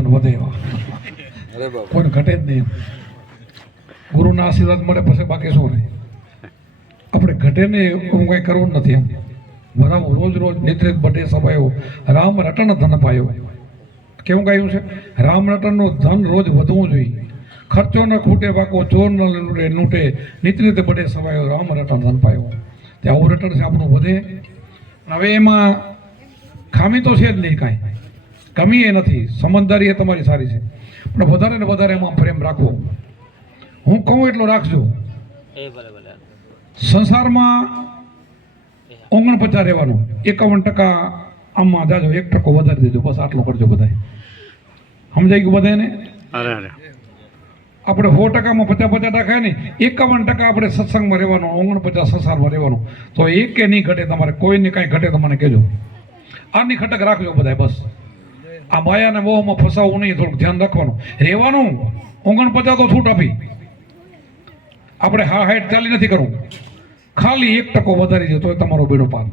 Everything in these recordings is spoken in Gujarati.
તેને વધે એવા. અરે ઘટે જ નહીં ગુરુના આશીર્વાદ મળે પછી બાકી શું રહે? આપણે ઘટે ને એવું કંઈ કરવું નથી એમ. બરાબર રોજ રોજ નિત્રિત બટે સભાયો રામ રટન ધન પાયો. કેવું કહ્યું છે? રામ રટનનું ધન રોજ વધવું જોઈએ. ખર્ચો ન ખૂટે પાકો ચોર ન લૂટે લૂંટે. નિત્રિત બટે સભાયો રામ રટન ધન પાયો. તે આવું રટણ છે આપણું વધે. હવે એમાં ખામી તો છે જ નહીં કાંઈ. કમી એ નથી સમજદારી એ તમારી સારી છે. પણ વધારે ને વધારે એમાં પ્રેમ રાખવો. હું કહું એટલો રાખજો. એ ભલે ભલે સંસારમાં ઓગણપચાસ રહેવાનું. એકાવન ટકા આમાં જાજો એક ટકો વધારી દેજો બસ આટલો કરજો બધાય. સમજાઈ ગયું બધાને અરે અરે. આપણે સો ટકામાં પચાસ પચાસ ટકા ને એકાવન ટકા આપણે સત્સંગમાં રહેવાનું ઓગણપચાસ સંસારમાં રહેવાનું. તો એકે નહીં ઘટે તમારે કોઈને કાંઈ ઘટે તો મને કહેજો. આની ખટક રાખજો બધાય બસ. આ માયાને મોહમાં ફસાવવું નહીં, થોડુંક ધ્યાન રાખવાનું. રહેવાનું? ઓગણપચાસ તો છૂટ આપી. આપણે હા હાઈટ ચાલી નથી કરવું. ખાલી એક ટકો વધારી જતો તમારો બેડો પાર.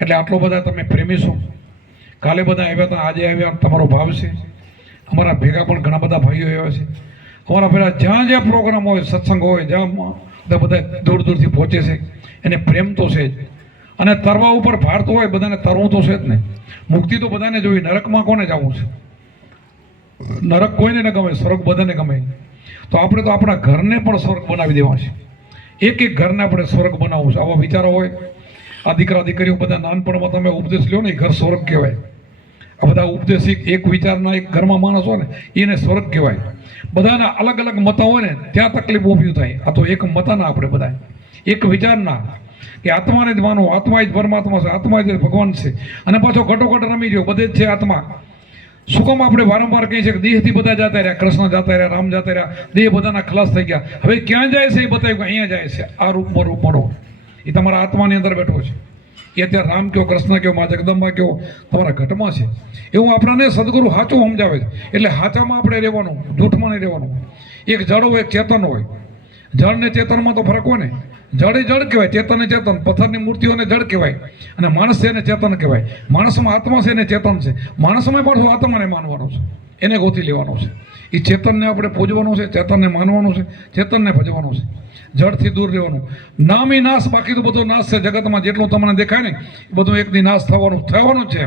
એટલે આટલો બધા તમે પ્રેમી છો કાલે બધા આવ્યા હતા, આજે આવ્યા તમારો ભાવ છે. અમારા ભેગા પણ ઘણા બધા ભાઈઓ આવ્યા છે. અમારા પેલા જ્યાં જ્યાં પ્રોગ્રામ હોય, સત્સંગ હોય, જ્યાં બધા દૂર દૂરથી પહોંચે છે, એને પ્રેમ તો છે જ. અને તરવા ઉપર ભાર હોય બધાને તરવું તો છે જ ને. મુક્તિ તો બધાને જોઈએ, નરકમાં કોને જવું છે? નરક કોઈને ન ગમે, સ્વર્ગ બધાને ગમે. તો આપણે તો આપણા ઘરને પણ સ્વર્ગ બનાવી દેવા છે. એક એક ઘરને આપણે સ્વર્ગ બનાવવું છે. આવા વિચારો હોય. આ દીકરા દીકરીઓ બધા નાનપણમાં તમે ઉપદેશ લ્યો ને ઘર સ્વર્ગ કહેવાય. આ બધા ઉપદેશિક એક વિચારના એક ઘરમાં માણસ હોય ને, એને સ્વર્ગ કહેવાય. બધાના અલગ અલગ મતા હોય ને, ત્યાં તકલીફ ઊભી થાય. આ તો એક મતાના આપણે બધા એક વિચારના. કે આત્માને જ માનો આત્મા જ પરમાત્મા છે આત્મા જ ભગવાન છે. અને પાછો ઘટોઘટ રમી ગયો બધે જ છે આત્મા. શું કામ આપણે વારંવાર કહીએ છીએ કે દેહથી બધા જતા રહ્યા, કૃષ્ણ જતા રહ્યા, રામ જતા રહ્યા, દેહ બધાના ખલાસ થઈ ગયા. હવે ક્યાં જાય છે એ બતાવ્યું અહીંયા જાય છે. આ રૂપમાં રૂપ મળો એ તમારા આત્માની અંદર બેઠો છે. એ અત્યારે રામ કયો, કૃષ્ણ કયો, મા જગદંબા કયો, તમારા ઘટમાં છે. એવું આપણને સદગુરુ સાચું સમજાવે છે. એટલે સાચામાં આપણે રહેવાનું, જૂઠમાં નહીં રહેવાનું. એક જળ હોય, એક ચેતન હોય. જળ ને ચેતનમાં તો ફરક હોય ને? જળ જળ કહેવાય, ચેતન એ ચેતન. પથ્થરની મૂર્તિઓને જળ કહેવાય. અને માણસ છે એને ચેતન કહેવાય. માણસમાં આત્મા છે એને ચેતન છે. માણસમાં પાછું આત્માને માનવાનું છે? એને ગોતી લેવાનો છે. એ ચેતનને આપણે પૂજવાનું છે, ચેતનને માનવાનું છે, ચેતનને ભજવાનું છે. જળથી દૂર રહેવાનું. નામી નાશ બાકી તો બધો નાશ છે જગતમાં જેટલું તમને દેખાય ને, એ બધું એક દી નાશ થવાનું થવાનું છે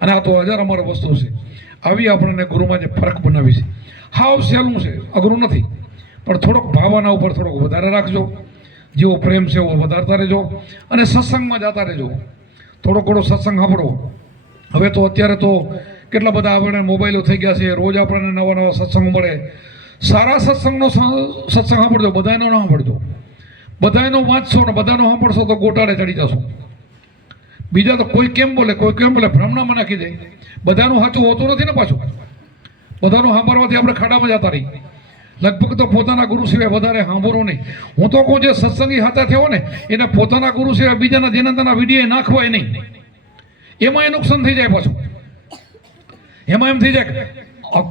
અને આ તો હજાર અમાર વસ્તુ છે. આવી આપણને ગુરુમાં જે ફરક બનાવી છે. હાવ સહેલું છે, અઘરું નથી. પણ થોડોક ભાવના ઉપર થોડોક વધારે રાખજો. જેવો પ્રેમ છે એવો વધારતા રહેજો. અને સત્સંગમાં જતા રહેજો. થોડો ઘણો સત્સંગ સાંભળો. હવે તો અત્યારે તો કેટલા બધા આપણે મોબાઈલો થઈ ગયા છે, રોજ આપણને નવા નવા સત્સંગ મળે. સારા સત્સંગનો સત્સંગ સાંભળજો બધાનો ના સાંભળજો. બધાનો વાંચશો ને બધાનો સાંભળશો તો ગોટાળે ચડી જશો. બીજા તો કોઈ કેમ બોલે, કોઈ કેમ બોલે, ભ્રમણામાં નાખી દે. બધાનું સાચું હોતું નથી ને પાછું. બધાનું સાંભળવાથી આપણે ખાડામાં જતા રહી લગભગ તો પોતાના ગુરુ સિવાય વધારે સાંભળો નહીં. હું તો કહું જે સત્સંગી હતા થયો ને, એને પોતાના ગુરુ સિવાય બીજાના જેના તેના વીડિયો નાખવાય નહીં. એમાં એ નુકસાન થઈ જાય પાછું. એમાં એમ થઈ જાય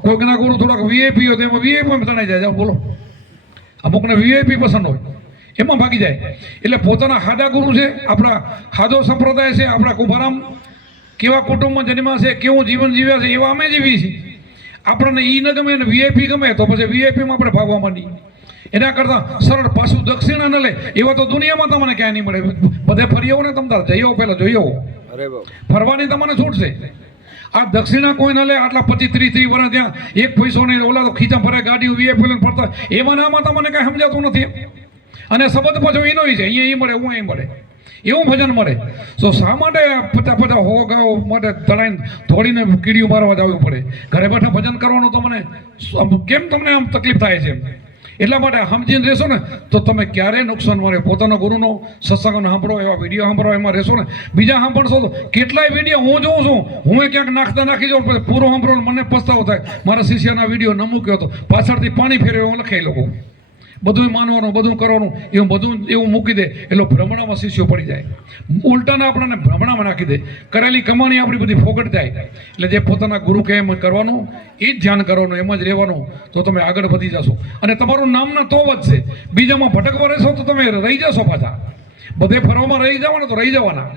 કોઈકના ગુરુ થોડાક વીઆઈપી હોય તો એમાં વીઆઈપી તણાઈ જાય. બોલો. અમુકને વીઆઈપી પસંદ હોય. એમાં ભાગી જાય. એટલે પોતાના ખાધા ગુરુ છે, આપણા ખાધો સંપ્રદાય છે, આપણા કુભારામ કેવા કુટુંબમાં જન્મ્યા છે, કેવું જીવન જીવ્યા છે, એવા અમે જીવી છીએ. આપણને એ ન ગમે ને વીઆઈપી ગમે તો પછી વીઆઈપીમાં આપણે ભાગવા માંડી એના કરતાં સરળ પાછું દક્ષિણા ન લે. એવા તો દુનિયામાં તમને ક્યાંય નહીં મળે. બધે ફરી આવો ને તમ તાર. જઈ આવો પહેલાં, જોઈ આવો. ફરવાની તમને છૂટ છે. આ દક્ષિણા કોઈ ના લે, આટલા પચીસ, ત્રીસ ત્રીસ વર્ષ ત્યાં એક પૈસો નહીં, ઓલા તો ખીચા ફરે, ગાડીઓ વીએફએલ ફરતા. એમાં નામાં તમને કાંઈ સમજાતું નથી. અને સંબંધ પાછો એનો છે, અહીંયા એ મળે, હું અહીં મળે. એવું ભજન મળે. તો શા માટે પચાસ પચાસ હો ગાઓ માટે તળાઈને દોડીને કીડીઓ મારવા જવું પડે? ઘરે બેઠા ભજન કરવાનું તમને કેમ તમને આમ તકલીફ થાય છે એટલા માટે સમજીને રહેશો ને, તો તમે ક્યારેય નુકસાન મળે પોતાનો ગુરુનો સત્સંગનો સાંભળો, એવા વીડિયો સાંભળો, એમાં રહેશો ને. બીજા સાંભળશો તો કેટલાય વીડિયો હું જોઉં છું હું ક્યાંક નાખતા નાખી જાઉં પછી પૂરો સાંભળો મને પસ્તાવો થાય. મારા શિષ્યના વીડિયો ન મૂક્યો હતો પાછળથી પાણી ફેરવે એવું લખે લોકો. બધું માનવાનું બધું કરવાનું, એવું બધું એવું મૂકી દે, એટલે ભ્રમણામાં શિષ્યો પડી જાય. ઉલટાના આપણને ભ્રમણામાં નાખી દે. કરેલી કમાણી આપણી બધી ફોગટ જાય. એટલે જે પોતાના ગુરુ કહે એમ કરવાનું, એ જ ધ્યાન કરવાનું, એમ જ રહેવાનું, તો તમે આગળ વધી જશો. અને તમારું નામના તો વધશે બીજામાં ભટકવા રહેશો તો તમે રહી જશો પાછા. બધે ફરવામાં રહી જવાના તો રહી જવાના.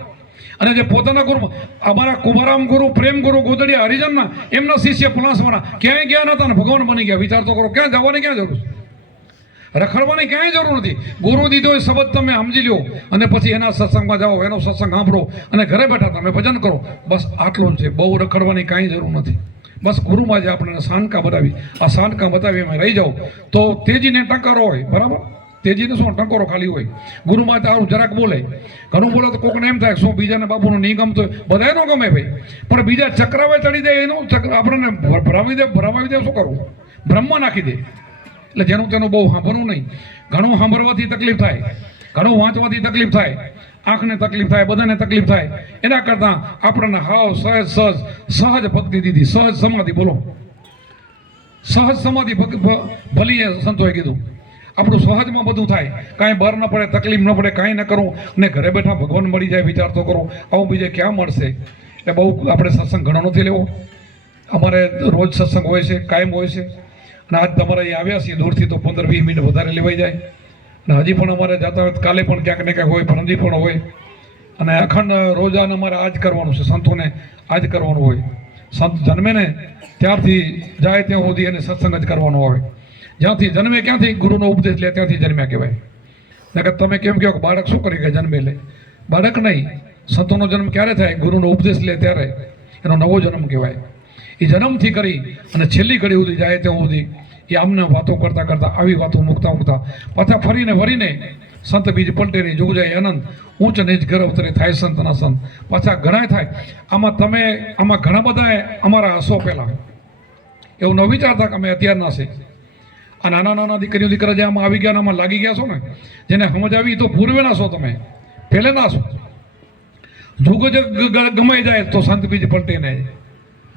અને જે પોતાના ગુરુ, અમારા કુમારામ ગુરુ, પ્રેમ ગુરુ, ગોદડિયા, હરિજનના, એમના શિષ્ય પલાસવાળા ક્યાંય ગયા નતા ને ભગવાન બની ગયા. વિચાર તો કરો, ક્યાં જવાની ક્યાં જરૂર છે? રખડવાની ક્યાંય જરૂર નથી. ગુરુ દીધો એ શબ્દ તમે સમજી લ્યો અને પછી એના સત્સંગમાં જાઓ, એનો સત્સંગ સાંભળો અને ઘરે બેઠા તમે ભજન કરો. બસ આટલું છે. બહુ રખડવાની કાંઈ જરૂર નથી. બસ ગુરુમાં જે આપણને સાનકા બતાવી. આ સાનકા બતાવી એમાં રહી જાઓ. તો તેજીને ટંકારો હોય, બરાબર? તેજીને શું? ટંકારો ખાલી હોય. ગુરુમાં તારું જરાક બોલે. ઘણું બોલે તો કોકને એમ થાય શું બીજાને બાપુનું નહીં ગમતો બધાય ગમે ભાઈ. પણ બીજા ચક્રાવે ચડી દે એનું આપણને ભરાવી દે ભરાવી દે શું કરવું? બ્રહ્મ નાખી દે. એટલે જેનું તેનું બહુ સાંભળવું નહીં. ઘણું સાંભળવાથી તકલીફ થાય. ઘણું વાંચવાથી તકલીફ થાય. આંખને તકલીફ થાય, બધાને તકલીફ થાય. એના કરતાં આપણને હાવ સહજ સહજ સહજ ભક્તિ દીધી. સહજ સમાધિ, બોલો. સહજ સમાધિ ભક્તિ ભ- ભલી સંતોએ કીધું. આપણું સહજમાં બધું થાય. કાંઈ બર ન પડે, તકલીફ ન પડે, કાંઈ ન કરવું ને ઘરે બેઠા ભગવાન મળી જાય, વિચાર તો કરો. આવું બીજે ક્યાં મળશે? એટલે બહુ આપણે સત્સંગ ઘણો નથી લેવો. અમારે રોજ સત્સંગ હોય છે, કાયમ હોય છે. અને આજ તમારે અહીં આવ્યા છીએ. દૂરથી તો પંદર, વીસ મિનિટ વધારે લેવાઈ જાય. અને હજી પણ અમારે જતા હોય કાલે પણ ક્યાંક ને ક્યાંક હોય, પણ હજી પણ હોય. અને અખંડ રોજાને અમારે આજ કરવાનું છે. સંતોને આજ કરવાનું હોય. સંત જન્મે ને ત્યારથી જાય ત્યાં સુધી એને સત્સંગ જ કરવાનો હોય જ્યાંથી જન્મે ક્યાંથી ગુરુનો ઉપદેશ લે, ત્યાંથી જન્મ્યા કહેવાય. નકર તમે કેમ કહો કે બાળક શું કરી ગયા જન્મે લે? બાળક નહીં. સંતોનો જન્મ ક્યારે થાય? ગુરુનો ઉપદેશ લે ત્યારે. એનો નવો જન્મ કહેવાય. એ જન્મથી કરી અને છેલ્લી ઘડી સુધી જાય ત્યાં સુધી એ આમને વાતો કરતાં કરતાં આવી વાતો મૂકતા મૂકતા પાછા ફરીને વરીને સંત બીજ પલટેરી જોગ જાય આનંદ ઊંચ નીચ તરે થાય સંતના સંત. પાછા ઘણાય થાય. આમાં તમે, આમાં ઘણા બધા અમારા હસો પહેલાં એવું ન વિચારતા કે અમે અત્યારના છે આ નાના નાના દીકરીઓ દીકરા જે આમાં આવી ગયા આમાં લાગી ગયા છો ને, જેને સમજ આવી એ તો પૂર્વેના છો તમે. પહેલેના છો. જુગ જ ગ- ગ- ગમાઈ જાય તો સંત બીજ પલટે ને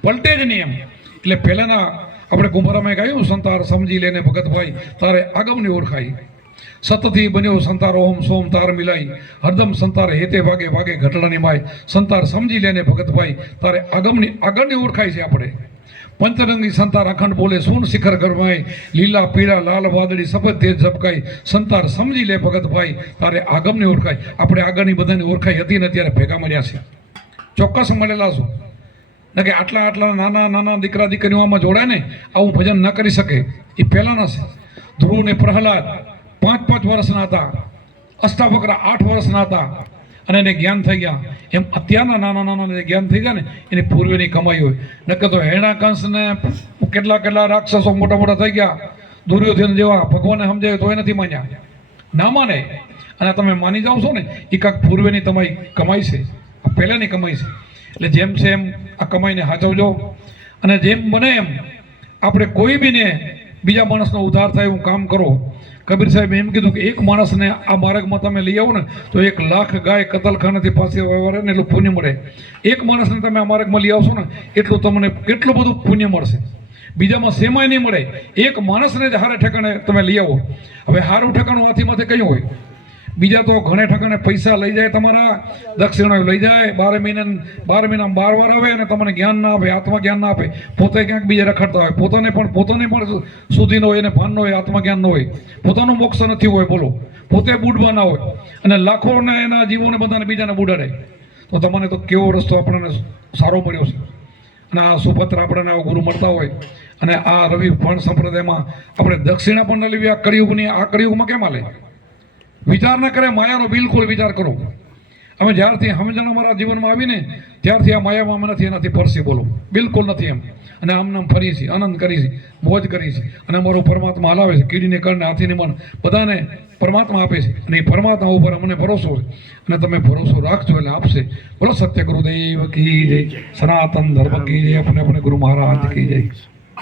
પલટે જ નહીં એમ એટલે પહેલાંના આપણે કુંભારામાં ગાયું સંતાર સમજી લેને ભગતભાઈ, તારે આગમની ઓળખાઈ સતથી બન્યો સંતાર, ઓમ સોમ તાર મિલાઈ. હરદમ સંતાર હેતે વાગે વાગે ઘટડાની માય. સંતાર સમજી લેને ભગતભાઈ, તારે આગમની, આગળની ઓળખાય છે આપણે. પંચરંગી સંતાર અખંડ બોલે, સોન શિખર ગરમાય. લીલા, પીળા, લાલ, વાદળી, સફેદ તેજ ઝપકાય. સંતાર સમજી લે ભગતભાઈ, તારે આગમની ઓળખાય આપણે આગળની બધાની ઓળખાઈ હતી ને ત્યારે ભેગા મળ્યા છે. ચોક્કસ મળેલા છું. ના કે આટલા આટલા નાના નાના દીકરા દીકરીઓ આમાં જોડાય ને, આવું ભજન ન કરી શકે. એ પહેલાના છે. ધ્રુવ ને પ્રહલાદ પાંચ પાંચ વર્ષના હતા. અષ્ટાવક્રા આઠ વર્ષના હતા. અને એને જ્ઞાન થઈ ગયા. એમ અત્યારના નાના નાના જ્ઞાન થઈ ગયા ને, એની પૂર્વેની કમાઈ હોય. નકર તો હેણા કંસને કેટલા કેટલા રાક્ષસો મોટા મોટા થઈ ગયા. દુર્યોધન જેવા ભગવાનને સમજાય તો એ નથી માન્યા. ના. માને અને તમે માની જાઓ છો ને, એ કાંક પૂર્વેની તમારી કમાઈ છે. પહેલાંની કમાઈ છે. એટલે જેમ છે એમ આ કમાઈને સાચવજો અને જેમ બને એમ આપણે કોઈ બીને બીજા માણસનો ઉદ્ધાર થાય એવું કામ કરો. કબીર સાહેબ એમ કીધું કે એક માણસને આ માર્ગમાં તમે લઈ આવો ને તો એક લાખ ગાય કતલખાનાથી પાસે વ્યવહારે ને એટલું પુણ્ય મળે. એક માણસને તમે આ માર્ગમાં લઈ આવશો ને એટલું તમને કેટલું બધું પુણ્ય મળશે. બીજામાં સેમાય નહીં મળે. એક માણસને જ હારે ઠેકાણે તમે લઈ આવો. હવે હારું ઠેકાણું હાથી માથે કયું હોય? બીજા તો ઘણે ઠગણે પૈસા લઈ જાય તમારા દક્ષિણા લઈ જાય, બાર મહિના બાર મહિના બાર વાર આવે અને તમને જ્ઞાન ના આપે આત્મા જ્ઞાન ના આપે. પોતે ક્યાંક બીજે રખડતા હોય. પોતાને પણ પોતાને પણ સુધી ન હોય એને ભાન ન હોય આત્મા જ્ઞાન ન હોય. પોતાનું મોક્ષ નથી હોય, બોલો. પોતે બુડવા ના હોય. અને લાખોને એના જીવોને બધાને બીજાને બુડાડે. તો તમને તો કેવો રસ્તો આપણને સારો મળ્યો છે. અને આ સુપત્ર આપણને આવા ગુરુ મળતા હોય. અને આ રવિ ભણ સંપ્રદાયમાં આપણે દક્ષિણા પણ ન લેવી, આ કળિયુગની, આ કળિયુગમાં કેમ હાલે? વિચાર ન કરે, માયાનો બિલકુલ વિચાર કરો. અમે જ્યારથી સમજણ અમારા જીવનમાં આવીને, ત્યારથી આ માયામાં અમે નથી, એનાથી પરસી બોલો. બિલકુલ નથી એમ. અને આમ નામ ફરી છીએ, આનંદ કરી છે મોજ કરી છે અને અમારું પરમાત્મા હલાવે છે, કીડીને કરને હાથીને મન બધાને પરમાત્મા આપે છે. અને એ પરમાત્મા ઉપર અમને ભરોસો છે. અને તમે ભરોસો રાખજો એટલે આપશે. બોલો, સત્ય ગુરુદેવ કી જય. સનાતન ધર્મ કી જય આપણે આપણે ગુરુ મહારાજ કી જય.